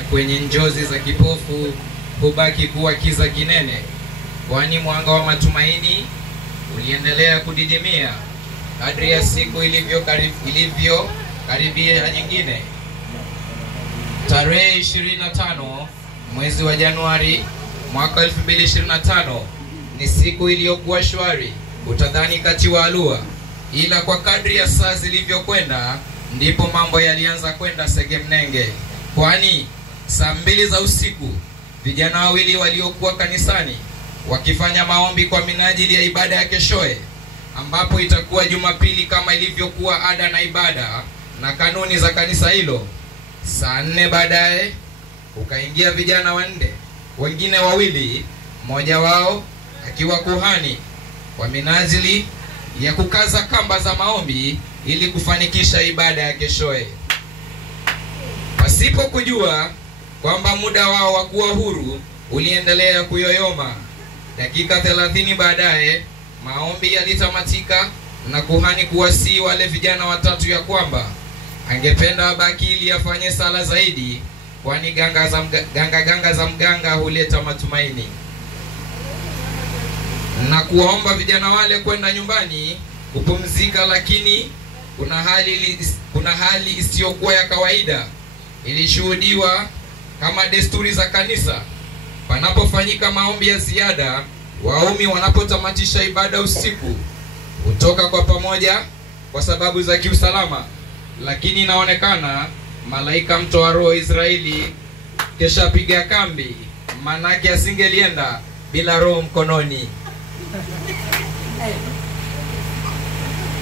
kwenye njozi za kipofu hubaki kuwa kiza kinene, kwani mwanga wa matumaini uliendelea kudidimia kadri ya siku ilivyo karibia nyingine. Tarehe 25 mwezi wa Januari mwaka 2025 ni siku iliyokuwa shwari, utadhani kati wa alua, ila kwa kadri ya saa zilivyokwenda ndipo mambo yalianza kwenda segemnenge, kwani saa 2 za usiku vijana wawili waliokuwa kanisani wakifanya maombi kwa minajili ya ibada ya keshoe, ambapo itakuwa Jumapili kama ilivyokuwa ada na ibada na kanuni za kanisa hilo. Saa 4 baadaye ukaingia vijana wengine wawili, mmoja wao akiwa kuhani, kwa minajili ya kukaza kamba za maombi ili kufanikisha ibada ya keshoe, pasipo kujua kwamba muda wao wa kuwa huru uliendelea kuyoyoma. Dakika 30 baadaye maombi yalitamatika na kuhani kuwasihi wale vijana watatu ya kwamba angependa wabaki ili afanye sala zaidi, kwani ganga za mganga huleta matumaini, na kuwaomba vijana wale kwenda nyumbani kupumzika. Lakini kuna hali isiyokuwa ya kawaida ilishuhudiwa. Kama desturi za kanisa, panapofanyika maombi ya ziada, waumini wanapotamatisha ibada usiku hutoka kwa pamoja kwa sababu za kiusalama, lakini inaonekana malaika mtoa roho Israeli kesha piga kambi, manake asingelienda bila roho mkononi.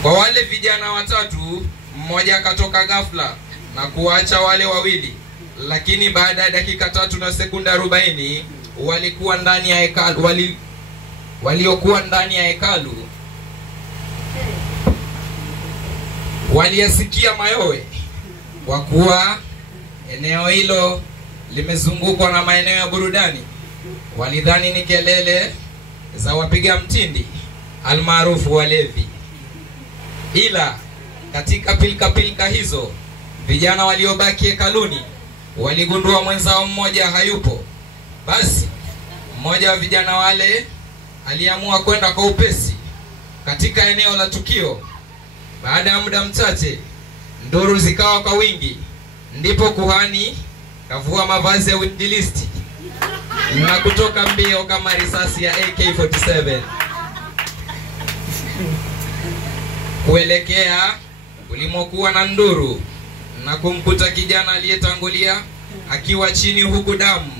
Kwa wale vijana watatu, mmoja akatoka ghafla na kuacha wale wawili, lakini baada ya dakika 3 na sekunde 40 waliokuwa ndani ya hekalu waliyasikia mayowe, kwa kuwa eneo hilo limezungukwa na maeneo ya burudani. Walidhani ni kelele za wapiga mtindi almaarufu walevi, ila katika pilika hizo vijana waliobaki hekaluni waligundua mwenzao mmoja hayupo. Basi mmoja wa vijana wale aliamua kwenda kwa upesi katika eneo la tukio. Baada ya muda mchache nduru zikawa kwa wingi, ndipo kuhani kavua mavazi ya uinjilisti na kutoka mbio kama risasi ya AK-47 kuelekea ulimokuwa na nduru, na kumkuta kijana aliyetangulia akiwa chini, huku damu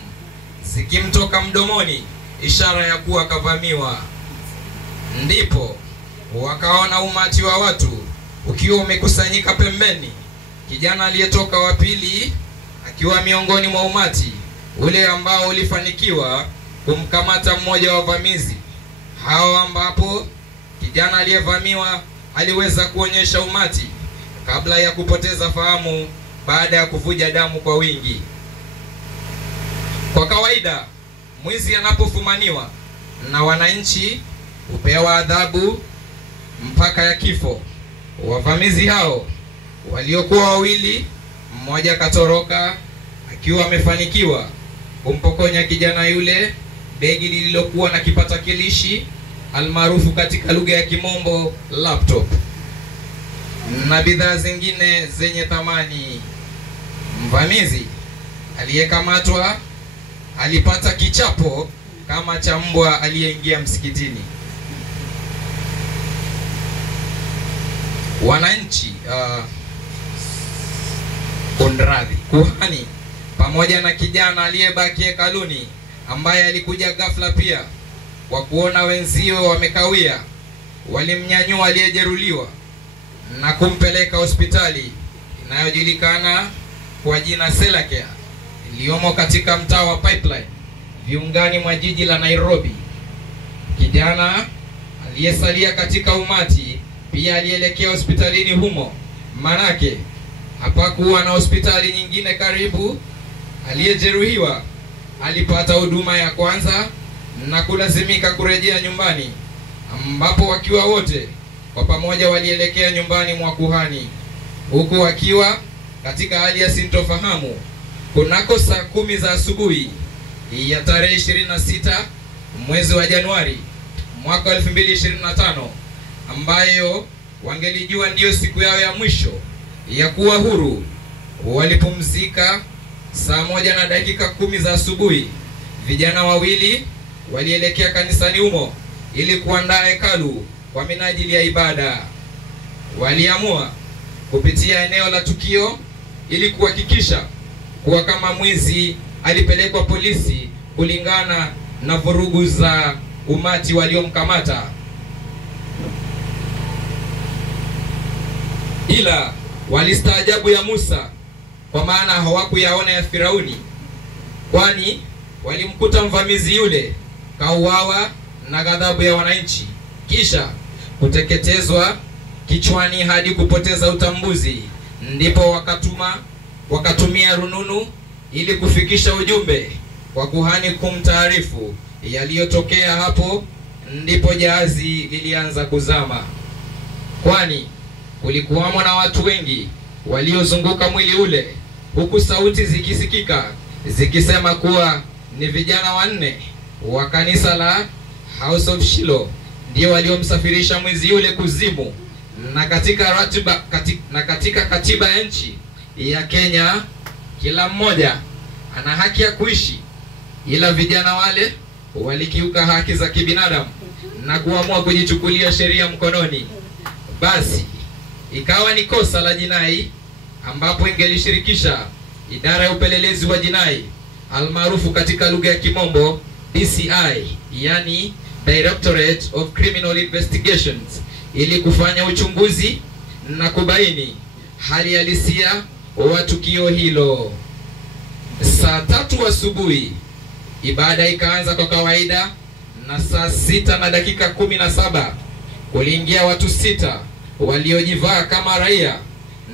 zikimtoka mdomoni, ishara ya kuwa kavamiwa. Ndipo wakaona umati wa watu ukiwa umekusanyika pembeni, kijana aliyetoka wa pili akiwa miongoni mwa umati ule ambao ulifanikiwa kumkamata mmoja wa wavamizi hao, ambapo kijana aliyevamiwa aliweza kuonyesha umati kabla ya kupoteza fahamu baada ya kuvuja damu kwa wingi. Kwa kawaida mwizi anapofumaniwa na wananchi hupewa adhabu mpaka ya kifo. Wavamizi hao waliokuwa wawili, mmoja katoroka akiwa amefanikiwa kumpokonya kijana yule begi lililokuwa na kipatakilishi almaarufu katika lugha ya Kimombo laptop na bidhaa zingine zenye thamani. Mvamizi aliyekamatwa alipata kichapo kama cha mbwa aliyeingia msikitini. Wananchi kuhani pamoja na kijana aliyebaki hekaluni, ambaye alikuja ghafla pia, kwa kuona wenzio wamekawia, walimnyanyua aliyejeruhiwa na kumpeleka hospitali inayojulikana kwa jina Selacare iliyomo katika mtaa wa Pipeline viungani mwa jiji la Nairobi. Kijana aliyesalia katika umati pia alielekea hospitalini humo, manake hapakuwa na hospitali nyingine karibu. Aliyejeruhiwa alipata huduma ya kwanza na kulazimika kurejea nyumbani, ambapo wakiwa wote kwa pamoja walielekea nyumbani mwa kuhani, huku wakiwa katika hali ya sintofahamu, kunako saa 10 za asubuhi ya tarehe 26 mwezi wa Januari mwaka 2025, ambayo wangelijua ndiyo siku yao ya mwisho ya kuwa huru, walipumzika saa 1:10 za asubuhi. Vijana wawili walielekea kanisani humo ili kuandaa hekalu kwa minajili ya ibada. Waliamua kupitia eneo la tukio ili kuhakikisha kuwa kama mwizi alipelekwa polisi kulingana na vurugu za umati waliomkamata. Ila walistaajabu ya Musa, kwa maana hawakuyaona ya Firauni, kwani walimkuta mvamizi yule kauawa na ghadhabu ya wananchi, kisha kuteketezwa kichwani hadi kupoteza utambuzi. Ndipo wakatumia rununu ili kufikisha ujumbe kwa kuhani kumtaarifu yaliyotokea. Hapo ndipo jahazi lilianza kuzama, kwani kulikuwamo na watu wengi waliozunguka mwili ule, huku sauti zikisikika zikisema kuwa ni vijana 4 wa kanisa la House of Shiloh ndio waliomsafirisha mwizi yule kuzimu. Na katika katiba ya nchi ya Kenya, kila mmoja ana haki ya kuishi, ila vijana wale walikiuka haki za kibinadamu na kuamua kujichukulia sheria mkononi. Basi ikawa ni kosa la jinai ambapo ingelishirikisha idara ya upelelezi wa jinai almaarufu katika lugha ya Kimombo DCI, yani Directorate of Criminal Investigations, ili kufanya uchunguzi na kubaini hali halisia wa tukio hilo. Saa 3 asubuhi ibada ikaanza kwa kawaida, na saa 6:17 kuliingia watu 6 waliojivaa kama raia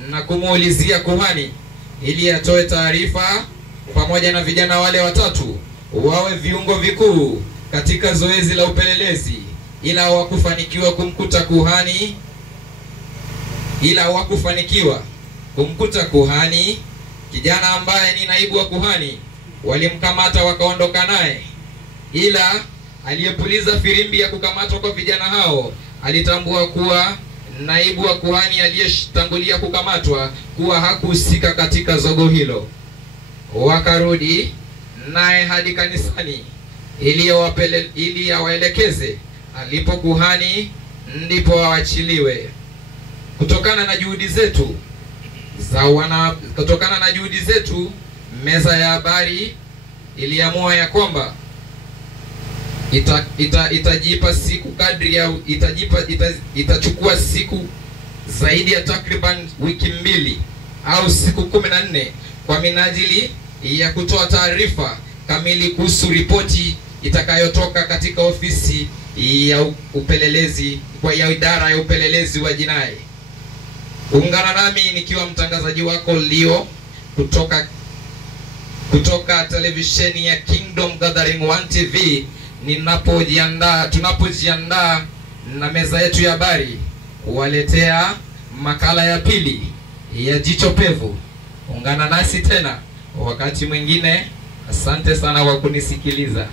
na kumuulizia kuhani ili atoe taarifa pamoja na vijana wale 3 wawe viungo vikuu katika zoezi la upelelezi. Ila hawakufanikiwa kumkuta kuhani. Kijana ambaye ni naibu wa kuhani walimkamata wakaondoka naye, ila aliyepuliza firimbi ya kukamatwa kwa vijana hao alitambua kuwa naibu wa kuhani aliyetangulia kukamatwa kuwa hakuhusika katika zogo hilo. Wakarudi naye hadi kanisani ili awaelekeze alipo kuhani, ndipo waachiliwe. Kutokana na juhudi zetu meza ya habari iliamua ya kwamba itajipa siku kadri ya itachukua siku zaidi ya takriban wiki 2 au siku 14 kwa minajili ya kutoa taarifa kamili kuhusu ripoti itakayotoka katika ofisi ya upelelezi ya idara ya upelelezi wa jinai. Ungana nami nikiwa mtangazaji wako Leo kutoka televisheni ya Kingdom Gathering 1 TV, tunapojiandaa na meza yetu ya habari kuwaletea makala ya pili ya Jicho Pevu. Ungana nasi tena wakati mwingine. Asante sana kwa kunisikiliza.